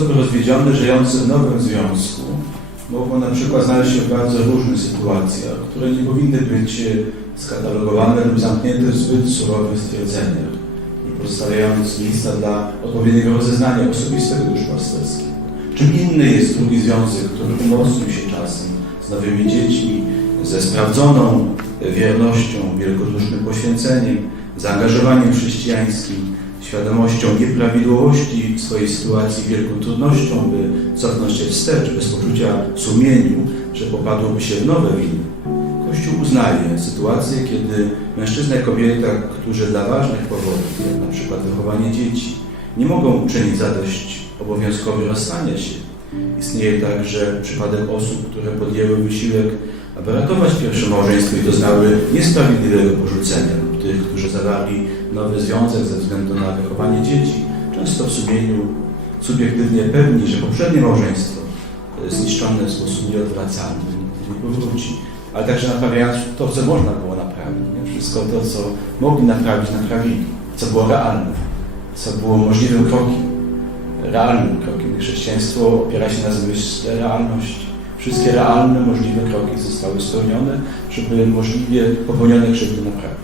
Osoby rozwiedzione, żyjące w nowym związku mogą na przykład znaleźć się w bardzo różnych sytuacjach, które nie powinny być skatalogowane lub zamknięte w zbyt surowych stwierdzeniach, nie pozostawiając miejsca dla odpowiedniego rozeznania osobistego duszpasterskiego. Czym inny jest drugi związek, który umocnił się czasem z nowymi dziećmi, ze sprawdzoną wiernością, wielkodusznym poświęceniem, zaangażowaniem chrześcijańskim, świadomością nieprawidłowości swojej sytuacji, wielką trudnością, by cofnąć się wstecz, bez poczucia sumieniu, że popadłoby się w nowe winy. Kościół uznaje sytuację, kiedy mężczyzna i kobieta, którzy dla ważnych powodów, jak na przykład wychowanie dzieci, nie mogą czynić zadość obowiązkowi rozstania się. Istnieje także przypadek osób, które podjęły wysiłek, aby ratować pierwsze małżeństwo i doznały niesprawiedliwego porzucenia, lub tych, którzy zawarli nowy związek ze względu na wychowanie dzieci, często w sumieniu subiektywnie pewni, że poprzednie małżeństwo zniszczone w sposób nieodwracalny nigdy nie powróci, ale także naprawiając to, co można było naprawić. Nie? Wszystko to, co mogli naprawić, naprawili, co było realne, co było możliwym krokiem, realnym krokiem. Chrześcijaństwo opiera się na zmyśle realności. Wszystkie realne, możliwe kroki zostały spełnione, żeby możliwie popełnione krzywdy naprawić.